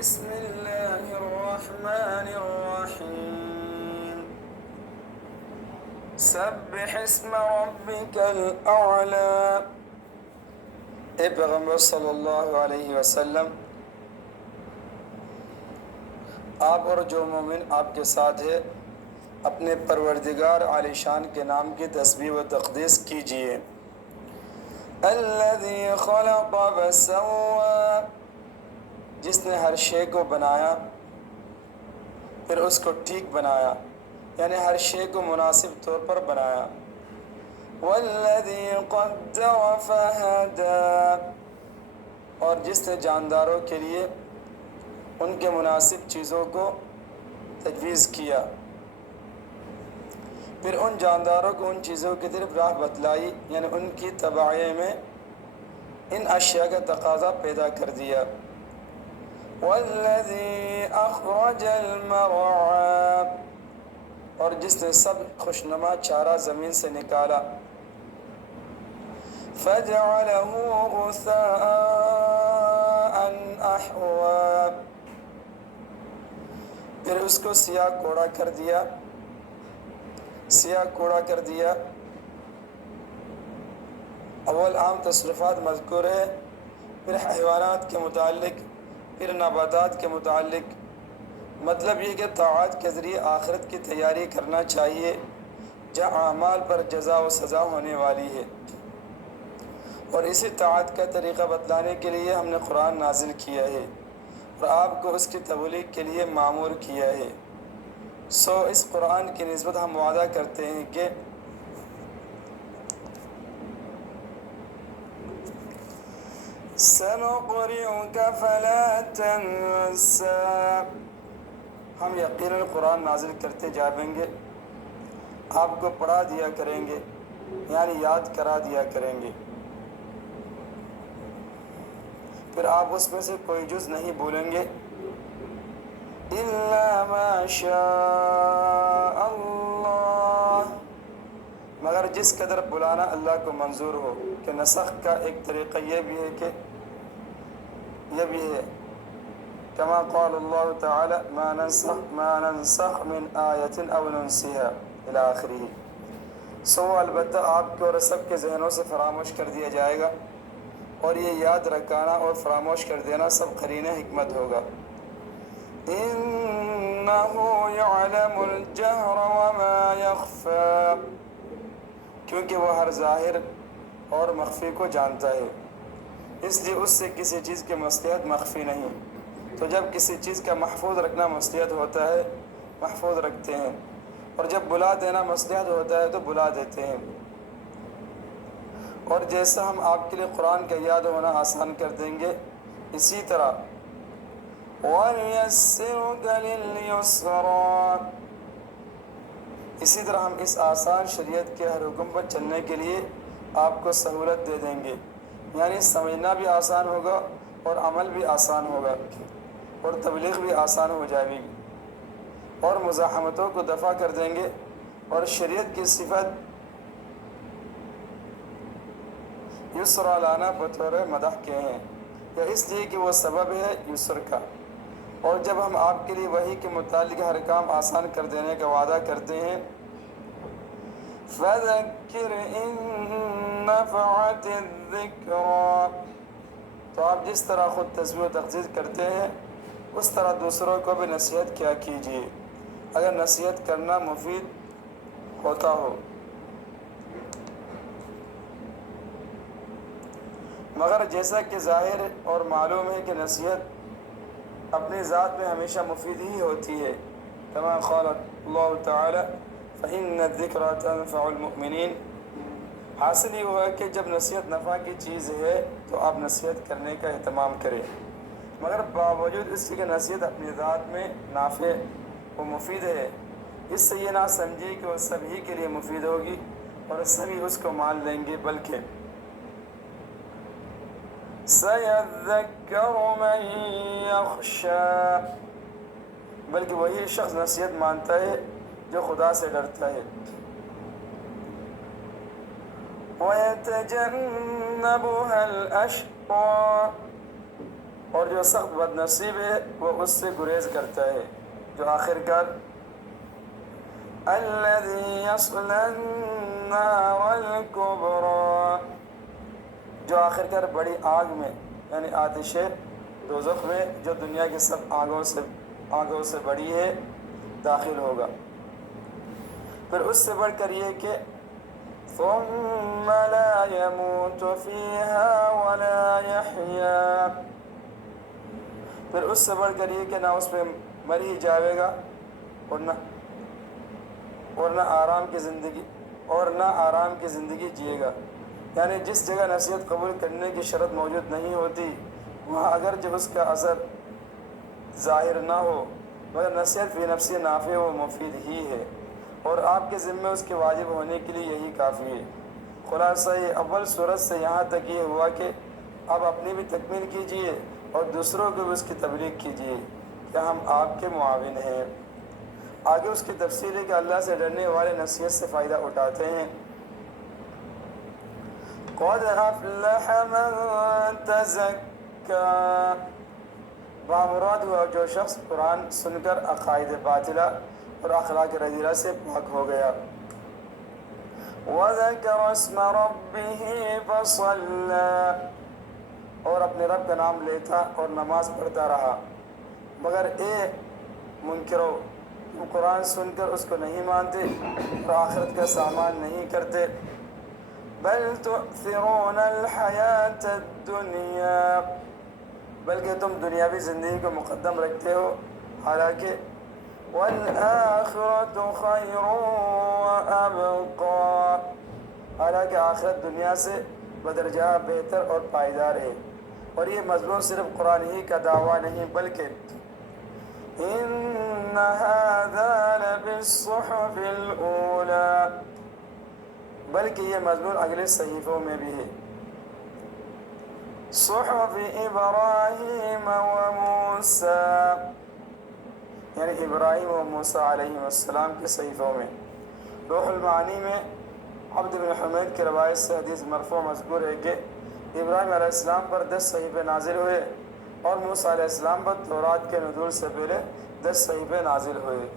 بسم الله الرحمن الرحيم سبح اسم ربك الأعلى۔ اے پیغمبر صلی اللہ علیہ وسلم، آپ اور جو مومن آپ کے ساتھ ہے اپنے پروردگار عالی شان کے نام کی تسبیح و تقدیس کیجئے۔ الذی خلق فسوى، جس نے ہر شے کو بنایا پھر اس کو ٹھیک بنایا، یعنی ہر شے کو مناسب طور پر بنایا۔ والذی قدر فہدی، اور جس نے جانداروں کے لیے ان کے مناسب چیزوں کو تجویز کیا، پھر ان جانداروں کو ان چیزوں کی طرف راہ بتلائی، یعنی ان کی تبعیہ میں ان اشیاء کا تقاضا پیدا کر دیا۔ والذی اخرج المرعى، اور جس نے سب خوشنما چارہ زمین سے نکالا۔ فجعلہ غثاء احوى، پھر اس کو سیاہ کوڑا کر دیا، سیاہ کوڑا کر دیا۔ اول عام تصرفات مذکور ہے، پھر حیوانات کے متعلق، پھر نباتات کے متعلق۔ مطلب یہ کہ طاعات کے ذریعے آخرت کی تیاری کرنا چاہیے جہاں اعمال پر جزا و سزا ہونے والی ہے، اور اسی طاعت کا طریقہ بتلانے کے لیے ہم نے قرآن نازل کیا ہے اور آپ کو اس کی تبلیغ کے لیے مامور کیا ہے۔ اس قرآن کی نسبت ہم وعدہ کرتے ہیں کہ سنقرئک فلا تنسى، ہم یقیناً قرآن نازل کرتے جائیں گے، آپ کو پڑھا دیا کریں گے، یعنی یاد کرا دیا کریں گے، پھر آپ اس میں سے کوئی جز نہیں بولیں گے۔ الا ما شاء اللہ، مگر جس قدر بلانا اللہ کو منظور ہو۔ کہ نسخ کا ایک طریقہ یہ بھی ہے کہ یہ بھی ہے کما قال اللہ تعالی ما ننسخ من آیت او ننسیها الی آخرہ۔ البتہ آپ کے اور سب کے ذہنوں سے فراموش کر دیا جائے گا، اور یہ یاد رکھانا اور فراموش کر دینا سب قرین حکمت ہوگا۔ انہ یعلم الجہر وما یخفی، کیونکہ وہ ہر ظاہر اور مخفی کو جانتا ہے، اس لیے اس سے کسی چیز کی مصلحت مخفی نہیں۔ تو جب کسی چیز کا محفوظ رکھنا مصلحت ہوتا ہے محفوظ رکھتے ہیں، اور جب بلا دینا مصلحت ہوتا ہے تو بلا دیتے ہیں۔ اور جیسا ہم آپ کے لیے قرآن کا یاد ہونا آسان کر دیں گے، اسی طرح وَيَسِّرُكَ لِلْيُسْرَىٰ، اسی طرح ہم اس آسان شریعت کے ہر حکم پر چلنے کے لیے آپ کو سہولت دے دیں گے، یعنی سمجھنا بھی آسان ہوگا اور عمل بھی آسان ہوگا، اور تبلیغ بھی آسان ہو جائے گی، اور مزاحمتوں کو دفع کر دیں گے۔ اور شریعت کی صفت یسرا لانا بطور مدح کے ہیں، یا اس لیے کہ وہ سبب ہے یسر کا۔ اور جب ہم آپ کے لیے وحی کے متعلق ہر کام آسان کر دینے کا وعدہ کرتے ہیں، فَذَكِّرْ إِن نَّفَعَتِ الذِّكْرَىٰ، تو آپ جس طرح خود تسبیح و تقدیس کرتے ہیں اس طرح دوسروں کو بھی نصیحت کیا کیجیے، اگر نصیحت کرنا مفید ہوتا ہو۔ مگر جیسا کہ ظاہر اور معلوم ہے کہ نصیحت اپنی ذات میں ہمیشہ مفید ہی ہوتی ہے، کما قال اللہ تعالی فإن الذکریٰ تنفع المؤمنین۔ حاصل یہ ہوا کہ جب نصیحت نفع کی چیز ہے تو آپ نصیحت کرنے کا اہتمام کریں، مگر باوجود اس کی نصیحت اپنی ذات میں نافع و مفید ہے، اس سے یہ نہ سمجھیے کہ وہ سبھی کے لیے مفید ہوگی اور سبھی اس کو مان لیں گے، بلکہ سَيَذَّكَّرُ مَن يَخْشَىٰ، بلکہ وہی شخص نصیحت مانتا ہے جو خدا سے ڈرتا ہے۔ وَيَتَجَنَّبُهَا الْأَشْقَىٰ، اور جو سخت بد نصیب ہے وہ اس سے گریز کرتا ہے جو آخر کار الذی یصلی النار الکبری، جو آخر کار بڑی آگ میں یعنی آتش دوزخ میں جو دنیا کی سب آگوں سے بڑی ہے داخل ہوگا۔ پھر اس سے بڑھ کر یہ کہ ثم لا يموت فيها ولا يحيا، پھر اس سے بڑھ کر یہ کہ نہ اس پہ مر ہی جاوے گا اور نہ آرام کی زندگی جیے گا۔ یعنی جس جگہ نصیحت قبول کرنے کی شرط موجود نہیں ہوتی وہاں اگرچہ اس کا اثر ظاہر نہ ہو مگر نصیحت فی نفسی نافع و مفید ہی ہے، اور آپ کے ذمے اس کے واجب ہونے کے لیے یہی کافی ہے۔ خلاصہ یہ اول صورت سے یہاں تک یہ ہوا کہ آپ اپنی بھی تکمیل کیجئے اور دوسروں کو بھی اس کی تبلیغ کیجئے کہ ہم آپ کے معاون ہیں۔ آگے اس کی تفصیل ہے کہ اللہ سے ڈرنے والے نصیحت سے فائدہ اٹھاتے ہیں۔ قد افلح من تزکا، بامراد ہوا جو شخص قرآن سن کر عقائد باطلہ اور اخلاق رذیلہ سے پاک ہو گیا۔ وذکر اسم ربہ فصلی، اور اپنے رب کا نام لیتا اور نماز پڑھتا رہا۔ مگر اے منکرو، تم قرآن سن کر اس کو نہیں مانتے اور آخرت کا سامان نہیں کرتے۔ بل تؤثرون الحیاة الدنیا، بلکہ تم دنیاوی زندگی کو مقدم رکھتے ہو، حالانکہ والآخرة خیر وابقا، حالانکہ آخرت دنیا سے بدرجہ بہتر اور پائیدار ہے۔ اور یہ مضمون صرف قرآن ہی کا دعویٰ نہیں بلکہ ان ھذا لفی الصحف الاولی، بلکہ یہ مضمون اگلے صحیفوں میں بھی ہے۔ صحف ابراہیم و موسیٰ، یعنی ابراہیم و موسیٰ علیہ السلام کے صحیفوں میں۔ روح المعانی میں عبد بن حمید کی روایت سے حدیث مرفوع مذکور ہے کہ ابراہیم علیہ السلام پر 10 صحیفے نازل ہوئے اور موسیٰ علیہ السلام پر تورات کے نزول سے پہلے 10 صحیفے نازل ہوئے۔